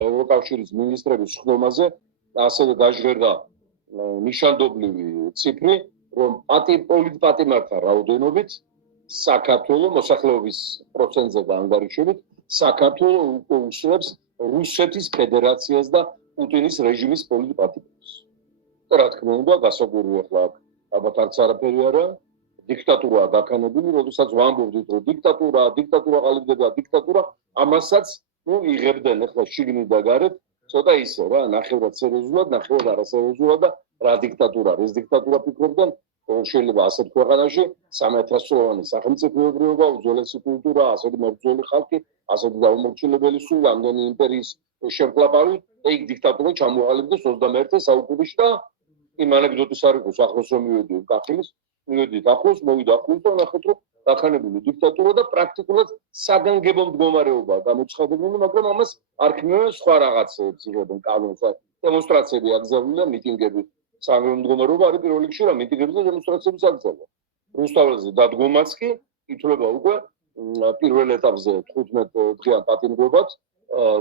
ევროკავშირის მინისტრების ხდომაზე ასევე გაჟღერდა ნიშანდობლივი ციფრი, რომ პოლიტპატიმართა რაოდენობით საქართველოს მოსახლეობის პროცენტზე დაანგარიშებით საქართველოს უკვე უსწრებს რუსეთის ფედერაციას და პუტინის რეჟიმის პოლიტპატიმარს. რა თქმა უნდა, გასაკვირია ახლა ალბათ არც არაფერი არა, დიქტატურაა დაქანებული, როდესაც ვამბობდით, რომ დიქტატურა ყალიბდება, დიქტატურა, ამასაც იღებდნენ ახლა შიგნით და გარეთ, ცოტა ისე რა, ნახევრად სერიოზულად, ნახევრად არასერიოზულად და რა დიქტატურა, ეს დიქტატურა ფიქრობდნენ, რომ შეიძლება ასეთ ქვეყანაში 300-წლოვანი სახელმწიფოებრიობა, უძველესი კულტურა, ასეთი მებრძოლი ხალხი, ასეთი დაუმორჩილებელი სულ ამდენი იმპერიის შემკლაპავი, ეგ დიქტატურა ჩამოყალიბდეს 21 საუკუნეში და იმ ანეკდოტის არ იყოს, ახლოს რომ მივედით კახილის, მივედით ახლოს, მოვიდა ახლოს და ნახეთ, რომ დაქანებული დიქტატურა და პრაქტიკულად საგანგებო მდგომარეობაა გამოცხადებული, მაგრამ ამას არ ქმნიან სხვა რაღაცებს, იღებენ კანონს, დემონსტრაციები აკრძალულია, მიტინგები. საგანგებო მდგომარეობა არის პირველ რიგში რა მიტინგები და დემონსტრაციების აკრძალვა. რუსთაველზე დადგომაც კი ითვლება უკვე პირველ ეტაპზე 15 დღიან პატიმრობად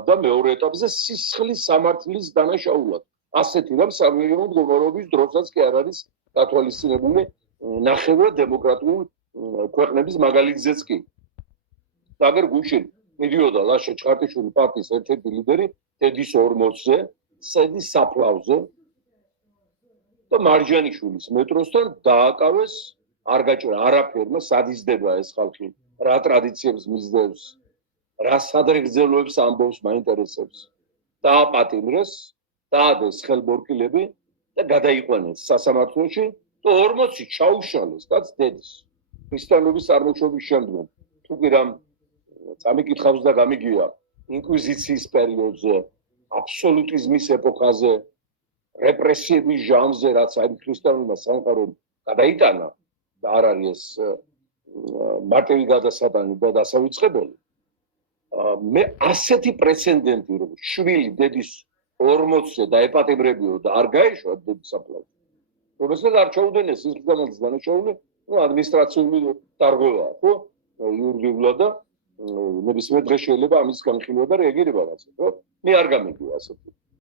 და მეორე ეტაპზე სისხლის სამართლის დანაშაულად. ასეთი რამ საგანგებო მდგომარეობის დროსაც კი არ არის გათვალისწინებული ნახევრად დემოკრატიული ქვეყნების მაგალითზეც კი. დაგერ გუშინ მიდიოდა ლაშა ჩხარტიშვილი პარტიის ერთ-ერთი ლიდერი დედის 40-ზე, სედის საფლავზე და მარჯანიშვილის მეტროსთან დააკავეს, არ გაჭირა არაფერმა, სადიზდება ეს ხალხი, რა ტრადიციებს მისდევს, რა სადღეგრძელოებს ამბობს, მაინტერესებს. დააპატიმრეს, დაადეს ხელბორკილები და გადაიყვანეს სასამართლოში და 40-ში ჩაუშალეს კაც დედის. ქრისტიანობის წარმოშობის შემდგომ, თუ კი რამ წამიკითხავს და გამიგია ინკვიზიციის პერიოდზე, აბსოლუტიზმის ეპოქაზე, რეპრესიების ჟამზე, რაც აი ქრისტიანულმა სამყარომ გადაიტანა და არ არის ეს მარტივი გადასატანი და დასავიწყებელი. მე ასეთი პრეცედენტი, რომ შვილი დედის 40-ზე დაეპატიმრებიო და არ გაეშვა დედის საფლავზე. რომელსაც არ ჩაუდენეს ის გამალს დანაშაული, ადმინისტრაციული დარღვევაა, ხო? იურიდიულად და ნებისმიერ დღეს შეიძლება ამის განხილვა და რეაგირება რაცეთ, ხო? მე არ გამიგია ასეთი.